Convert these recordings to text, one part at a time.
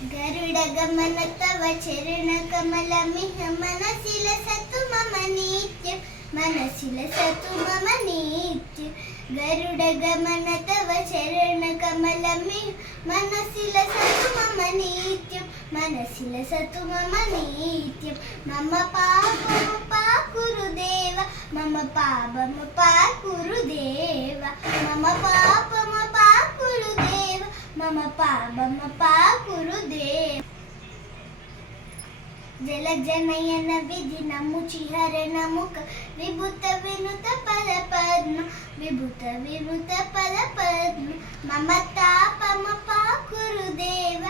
गरुडगमन तव चरणकमलमिह मनसि लसतु मम नित्यं मनसि लसतु मम नित्यं गरुडगमन तव चरणकमलमिह मनसि लसतु मम नित्यं मनसि लसतु मम नित्यं मम पापं पाकुरुदेव मम पापं पाकुरुदेव मम पापं पाकुरुदेव मम पापं पाकुरुदेव जलजनयन विधि नमुचिहर नमुक विभूत विनुत पद पद्म विभूत विनुत पद पद्म मम तापम पाकुरुदेव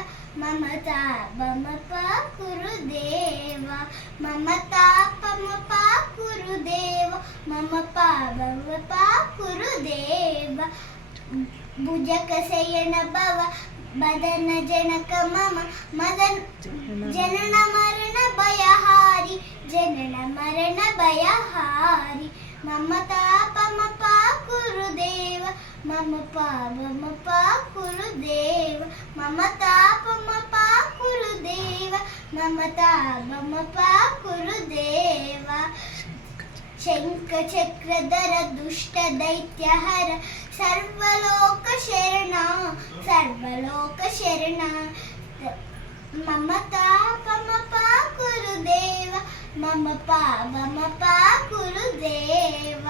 मम तापम पाकुरुदेव मम तापम पाकुरुदेव मम पापम पाकुरुदेव भुजकशयन भव बदन जनक मम मदन जनन मरण भयहारी जनन मरण भयहारी मम तापम पाकुरुदेव मम पापम पाकुरुदेव मम तापम पाकुरुदेव मम तापम पाकुरुदेव शंख चक्रधर दुष्ट दैत्यहर सर्वलोक शरण मम तापम पाकुरुदेव मम पापम पाकुरुदेव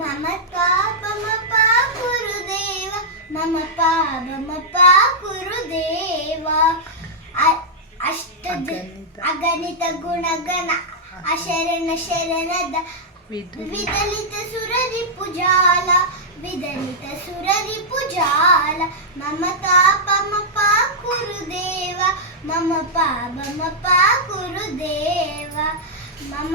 मम तापम पाकुरुदेव मम पापम पाकुरुदेव अगणित गुणगण अशरण शरणद विदलित सुररि पुजाला विदलित सुररि पुजाला मम तापम पाकुरुदेव मम पापम पाकुरुदेव मम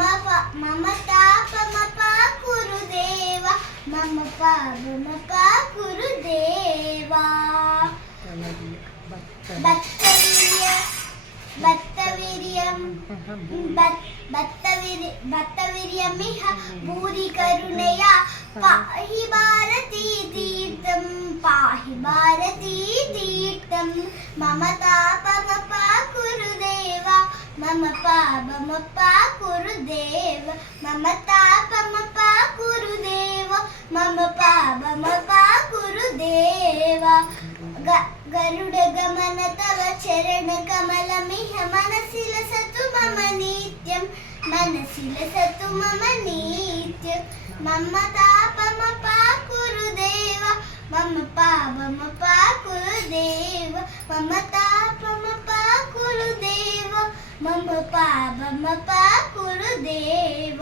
तापम पाकुरुदेव मम पापम पाकुरुदेव बत्तवीर्यमिह भूरि करुणया पाहि भारती तीर्थं मम तापम पाकुरुदेव मम पापम पाकुरुदेव मम तापम पाकुरुदेव मम पापम पाकुरुदेव गरुडगमन तव चरणकमलमिह मनसि लसतु मम नित्यं मनसि लसतु मम नित्यं मम तापम पाकुरुदेव मम पापम पाकुरुदेव मम तापम पाकुरुदेव मम पापम पाकुरुदेव।